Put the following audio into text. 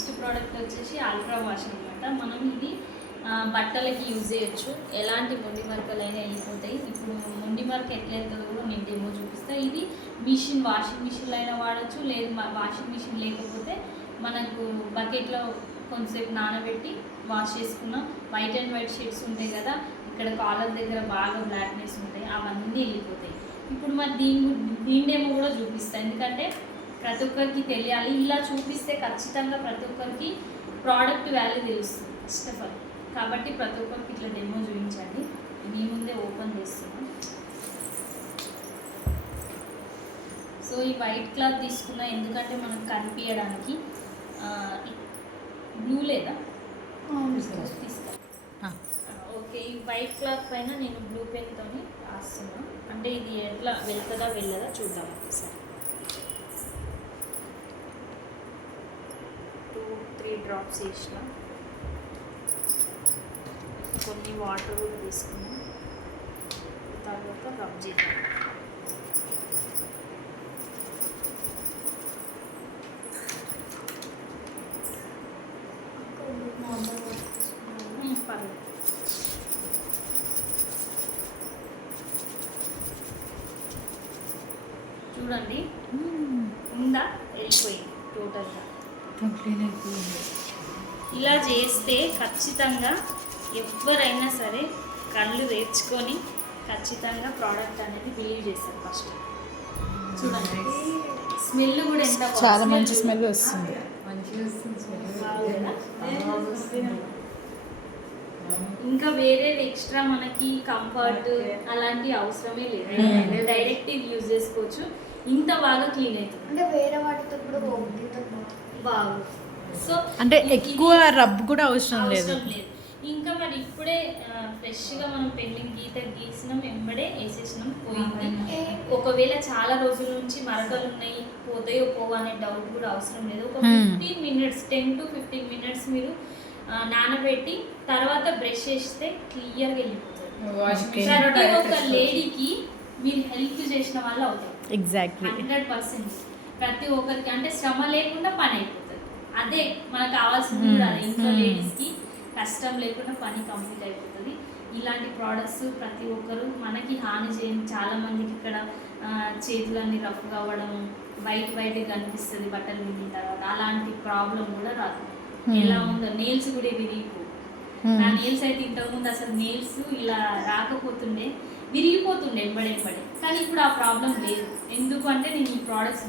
Next product వచ్చేసి ultra wash అనమాట. మనం ఇది బట్టలకి యూజ్ చేయొచ్చు. ఎలాంటి మొండి మరకలైనా వెళ్ళిపోతాయి. ఇప్పుడు మొండి మరక ఎట్లా వెళ్తుందో కూడా నేను డెమో చూపిస్తాను. ఇది వాషింగ్ మిషన్లో అయినా వాడచ్చు. లేదు వాషింగ్ మిషన్ లేకపోతే మనకు బకెట్లో కొంతసేపు నానబెట్టి వాష్ చేసుకున్న వైట్ అండ్ వైట్ షేడ్స్ ఉంటాయి కదా, ఇక్కడ కాలర్ దగ్గర బాగా బ్లాక్నెస్ ఉంటాయి, అవన్నీ వెళ్ళిపోతాయి. ఇప్పుడు మరి దీని డెమో కూడా చూపిస్తాను, ఎందుకంటే ప్రతి ఒక్కరికి తెలియాలి. ఇలా చూపిస్తే ఖచ్చితంగా ప్రతి ఒక్కరికి ప్రోడక్ట్ వాల్యూ తెలుస్తుంది ఫస్ట్ ఆఫ్ ఆల్. కాబట్టి ప్రతి ఒక్కరికి ఇట్లా డెమో చూపించండి. మీ ముందే ఓపెన్ చేస్తున్నాం. సో ఈ వైట్ క్లాత్ తీసుకున్నా ఎందుకంటే మనకు కనిపించడానికి. బ్లూ లేదా తీస్తా. ఓకే, ఈ వైట్ క్లాత్ పైన నేను బ్లూ పెన్తో రాస్తున్నా. అంటే ఇది ఎట్లా వెళ్తుందా వెళ్ళదా చూద్దాం ఒకసారి. 2-3 డ్రాప్స్ వేసిన, కొన్ని వాటర్ కూడా తీసుకున్నాం. తర్వాత రబ్ చేద్దాం. పర్లేదు. చూడండి, ఉందా వెళ్ళిపోయింది టోటల్గా. ఇలా చేస్తే ఖచ్చితంగా ఎవరైనా సరే కళ్ళు వేర్చుకొని ఖచ్చితంగా ప్రోడక్ట్ అనేది బిలీవ్ చేస్తారు ఫస్ట్. చూడండి, స్మెల్ కూడా ఎంత చాలా మంచి స్మెల్ వస్తుంది. ఇంకా వేరే ఎక్స్ట్రా మనకి కంఫర్ట్ అలాంటి అవసరమే లేదు. డైరెక్ట్ యూజ్ చేసుకోవచ్చు. ఇంత బాగా క్లీన్ అవుతుంది. అంటే వేరే వాటితో కూడా బాగు. సో అంటే ఎక్కువ రబ్ కూడా అవసరం లేదు. ఇంకా మరి ఇప్పుడే ఫ్రెష్గా మనం పెళ్ళిని గీసినాం, వెంబడే వేసేసినాం, పోయింది. ఒకవేళ చాలా రోజుల నుంచి మరకలు ఉన్నాయి, పోతాయో పోవో అనే డౌట్ కూడా అవసరం లేదు. ఒక 15 మినిట్స్ 10 to 15 మినిట్స్ మీరు నానబెట్టి తర్వాత బ్రష్ చేస్తే క్లియర్గా వెళ్ళిపోతుంది. ప్రతి ఒక్క లేడీకి మీరు హెల్ప్ చేసిన వాళ్ళు అవుతారు. ఎగ్జాక్ట్లీ 100%. ప్రతి ఒక్కరికి అంటే శ్రమ లేకుండా పని అయిపోతుంది. అదే మనకు కావాల్సింది కూడా అదే. ఇంట్లో లేడీస్కి కష్టం లేకుండా పని కంప్లీట్ అయిపోతుంది. ఇలాంటి ప్రోడక్ట్స్ ప్రతి ఒక్కరు మనకి హాని చేయని. చాలామందికి ఇక్కడ చేతులన్నీ రఫ్గా అవ్వడం, వైట్గా కనిపిస్తుంది బట్టలు విరిగిన తర్వాత. అలాంటి ప్రాబ్లం కూడా రాదు. ఎలా ఉందో నెయిల్స్ కూడా విరిగిపో. నా నెయిల్స్ అయితే ఇంతకుముందు అసలు నెయిల్స్ ఇలా రాకపోతుండే, విరిగిపోతుండే ఎంబడే. కానీ ఇప్పుడు ఆ ప్రాబ్లం లేదు. ఎందుకు అంటే నేను ఈ ప్రోడక్ట్స్